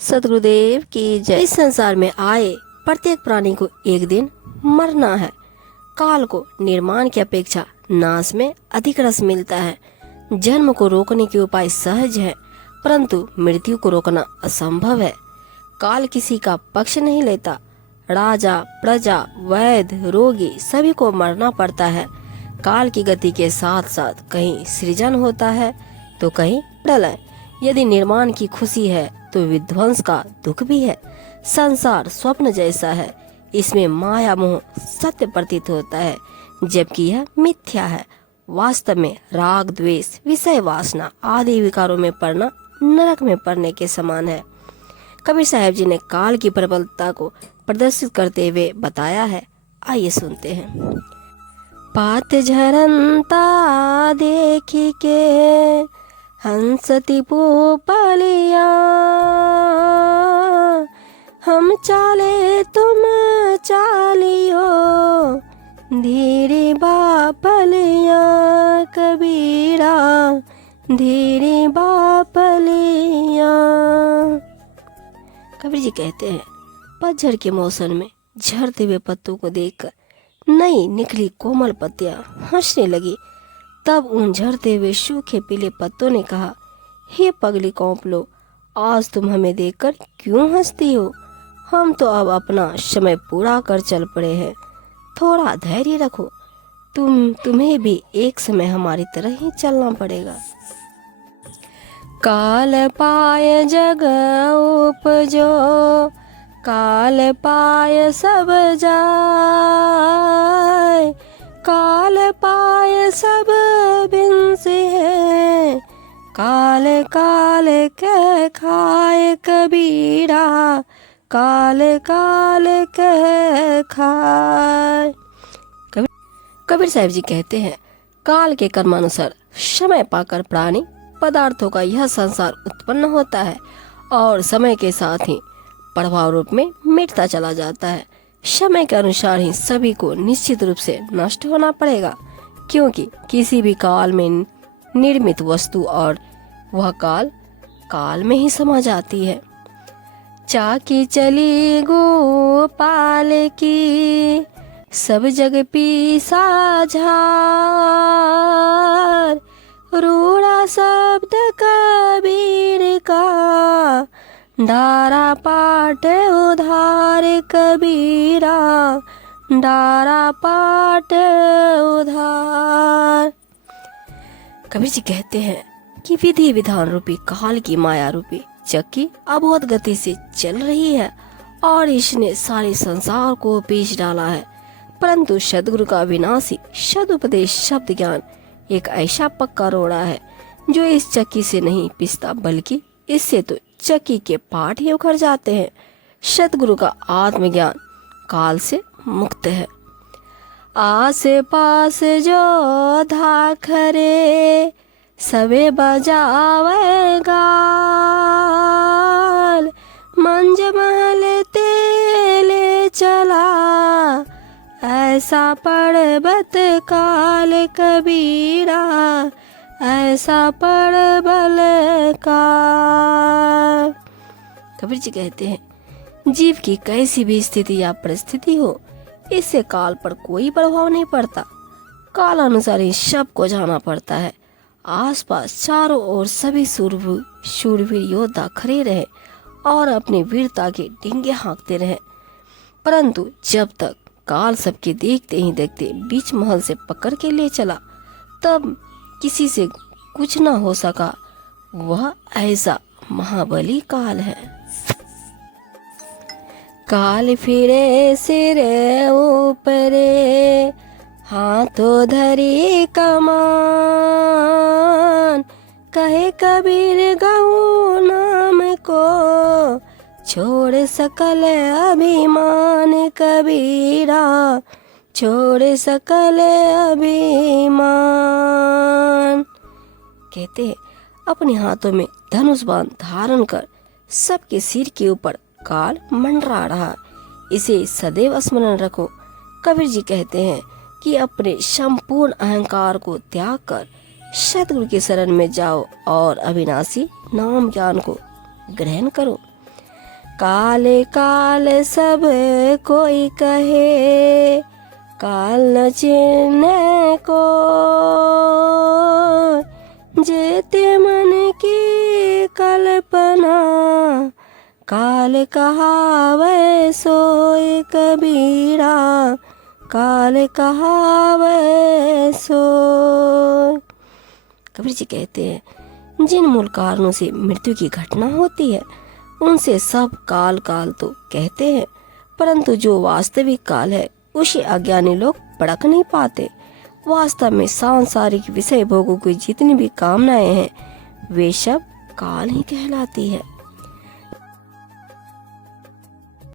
सतगुरुदेव की जय। इस संसार में आए प्रत्येक प्राणी को एक दिन मरना है। काल को निर्माण की अपेक्षा नाश में अधिक रस मिलता है। जन्म को रोकने के उपाय सहज है, परंतु मृत्यु को रोकना असंभव है। काल किसी का पक्ष नहीं लेता। राजा, प्रजा, वैद्य, रोगी सभी को मरना पड़ता है। काल की गति के साथ साथ कहीं सृजन होता है तो कहीं प्रलय। यदि निर्माण की खुशी है तो विध्वंस का दुख भी है। संसार स्वप्न जैसा है, इसमें माया मोह सत्य प्रतीत होता है, जबकि यह मिथ्या है। वास्तव में राग, द्वेष, विषय वासना आदि विकारों में पड़ना नरक में पड़ने के समान है। कबीर साहब जी ने काल की प्रबलता को प्रदर्शित करते हुए बताया है। आइए सुनते हैं। पात झरंता देखी के हंसती पोपलिया, हम चाले तुम चालियो, धीरे बापलिया कबीरा, धीरे बापलिया। कबीर जी कहते हैं, पतझड़ के मौसम में झड़ते हुए पत्तों को देखकर नई निकली कोमल पत्तियां हंसने लगी। तब उन झड़ते हुए सूखे पीले पत्तों ने कहा, हे पगली कौंपलो, आज तुम हमें देखकर क्यों हंसती हो? हम तो अब अपना समय पूरा कर चल पड़े हैं। थोड़ा धैर्य रखो, तुम्हें भी एक समय हमारी तरह ही चलना पड़ेगा। काल पाय जग उपजो, काल पाय सब जाय, काल पाय सब बिनसे है, काल काल के खाए कबीरा, काल काल के खाए। कबीर साहब जी कहते हैं, काल के कर्मानुसार समय पाकर प्राणी पदार्थों का यह संसार उत्पन्न होता है और समय के साथ ही प्रभाव रूप में मिटता चला जाता है। समय के अनुसार ही सभी को निश्चित रूप से नष्ट होना पड़ेगा, क्योंकि किसी भी काल में निर्मित वस्तु और वह काल में ही समा जाती है। चाकी चली गोपाल की, सब जग पीसा झार, रूड़ा शब्द कबीर का, डारा पाट उधार कबीरा, डारा पाट उधार। कबीर जी कहते हैं कि विधि विधान रूपी काल की माया रूपी चक्की अबोध गति से चल रही है और इसने सारे संसार को पीस डाला है। परंतु सद्गुरु का विनाशी सदुपदेश शब्द ज्ञान एक ऐसा पक्का रोड़ा है जो इस चक्की से नहीं पिसता, बल्कि इससे तो चक्की के पार्ट ही उखड़ जाते हैं। सतगुरु का आत्मज्ञान काल से मुक्त है। आस पास जो धाखरे, सबे बजावे गाल, मंज महल तेले चला, ऐसा पर्वत काल कबीरा, ऐसा प्रबल काल। कबीर जी कहते हैं, जीव की कैसी भी स्थिति या परिस्थिति हो, इससे काल पर कोई प्रभाव नहीं पड़ता। काल अनुसार ही सबको जाना पड़ता है। आसपास चारों ओर सभी शूरवीर योद्धा खड़े रहे और अपनी वीरता के डींगे हाँकते रहे, परंतु जब तक काल सबके देखते ही देखते बीच महल से पकड़ के ले चला, तब किसी से कुछ न हो सका। वह ऐसा महाबली काल है। काल फिरे सिर ऊपरे, हाथों धरी कमान, कहे कबीर गऊ नाम को, छोड़ सकल अभिमान कबीरा, छोड़ सकल अभिमान। कहते हैं, अपने हाथों में धनुष बाण धारण कर सबके सिर के ऊपर काल मंडरा रहा, इसे सदैव स्मरण रखो। कबीर जी कहते हैं कि अपने संपूर्ण अहंकार को त्याग कर सतगुरु की शरण में जाओ और अविनाशी नाम ज्ञान को ग्रहण करो। काले काल सब कोई कहे, काल न चिन्ह को, जेते मन की कल्पना, काल कहावै सोय कबीरा, काल कहावै सोय। कबीर जी कहते हैं जिन मूल कारणों से मृत्यु की घटना होती है उनसे सब काल काल तो कहते हैं, परंतु जो वास्तविक काल है उसे अज्ञानी लोग परख नहीं पाते। वास्तव में सांसारिक विषय भोगों की जितनी भी कामनाएं हैं वे सब काल ही कहलाती है।